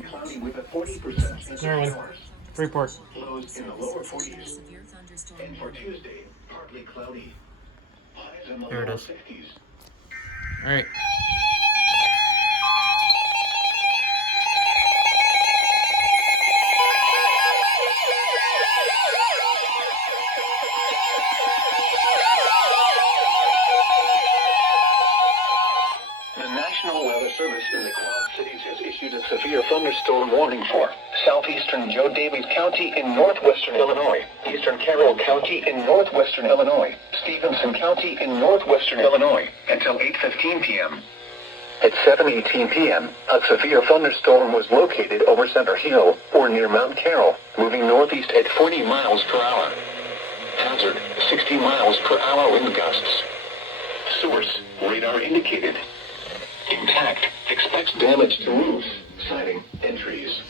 be cloudy with a 40% chance of showers. Report. Lows in the lower 40s. And for Tuesday, partly cloudy. Highs in the There it lower is. 50s. Alright. The National Weather Service in the Quad Cities has issued a severe thunderstorm warning for southeastern Joe Daviess County in northwestern Illinois, eastern Carroll County in northwestern Illinois, Stephenson County in northwestern Illinois, until 8:15 p.m. At 7:18 p.m., a severe thunderstorm was located over Center Hill, or near Mount Carroll, moving northeast at 40 miles per hour. Hazard, 60 miles per hour wind gusts. Source, radar indicated. Intact, expects damage to roofs, siding, and trees.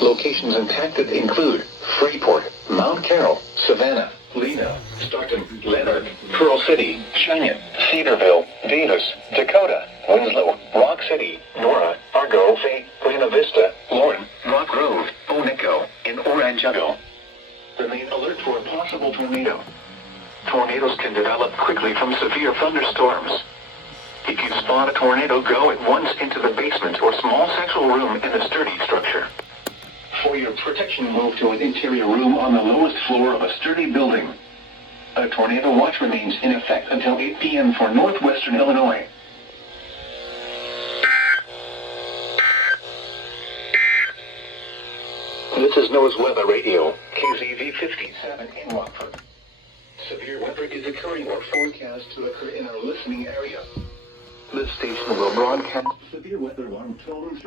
Locations impacted include Freeport, Mount Carroll, Savannah, Lena, Stockton, Leonard, Pearl City, Cheyenne, Cedarville, Daviess, Dakota, Winslow, Rock City, Noaa, Argo, Fay, Buena Vista, Lauren, Rock Grove, Onico, and Oranjego. Remain alert for a possible tornado. Tornadoes can develop quickly from severe thunderstorms. If you spot a tornado, go at once into the basement or small central room in a sturdy structure. For your protection, move to an interior room on the lowest floor of a sturdy building. A tornado watch remains in effect until 8 p.m. for northwestern Illinois. This is Noaa's Weather Radio, KZV 57 in Rockford. Severe weather is occurring or forecast to occur in our listening area. This station will broadcast severe weather alarm tones